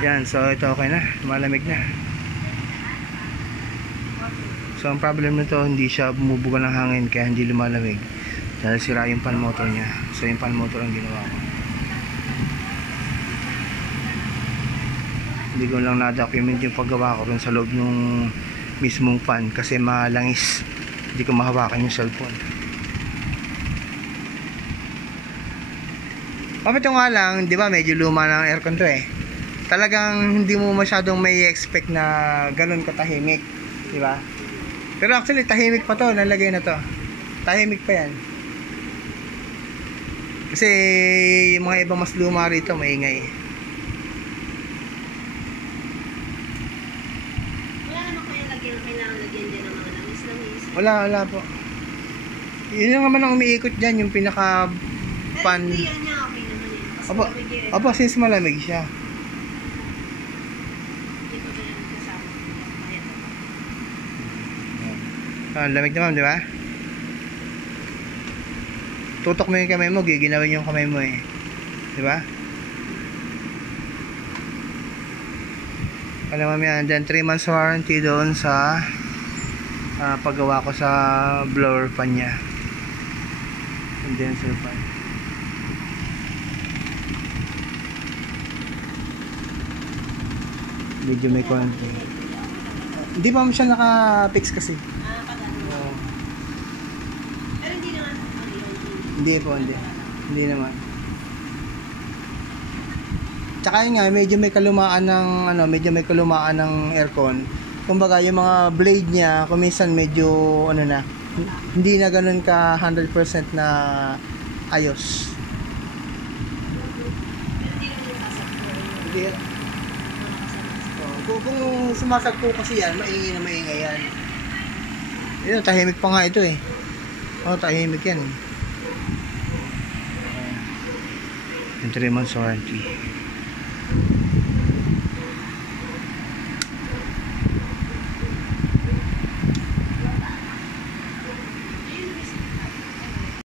Yan, so ito okay na, malamig na. So ang problem nito, hindi siya bumubuga ng hangin kaya hindi lumalamig dahil sira yung fan motor niya. So yung fan motor ang ginawa ko. Hindi ko lang na-document yung paggawa ko rin sa loob ng mismong fan kasi malangis, hindi ko mahawakan yung cellphone. Kapit yung nga lang, di ba medyo luma ng aircon to eh. Talagang hindi mo masyadong may expect na ganun katahimik, di ba? Pero actually tahimik pa to, nalagay na to. Tahimik pa yan. Kasi yung mga ibang mas luma rito maingay. Wala naman kaya kailangan lagyan dyan ng mga langis-langis. Wala po. Yun yung naman ang umiikot dyan, yung pinaka pan. Hindi yan niya, okay naman yan. Kasi Opo, malamig yan. opo, since malamig siya. Hindi ko ba yan kasama? Kaya Lamig naman, di ba? Tutok mo yung kamay mo, giginawin yung kamay mo eh. Di ba? Alam mo yan, then 3 months warranty doon sa paggawa ko sa blower fan nya. Condenser fan. Medyo may konti. Hindi pa siya naka-fix kasi. Pero hindi naman. Hindi po, hindi. Hindi naman. Tsaka yun nga, medyo may kalumaan ng aircon. Kumbaga, yung mga blade niya, kung minsan medyo hindi na ganun ka 100% na ayos. Hindi. Kung sumasagpo kasi yan, maingay na maingay yan. Yun, tahimik pa nga ito eh. Tahimik yan eh. Yung 3 months warranty.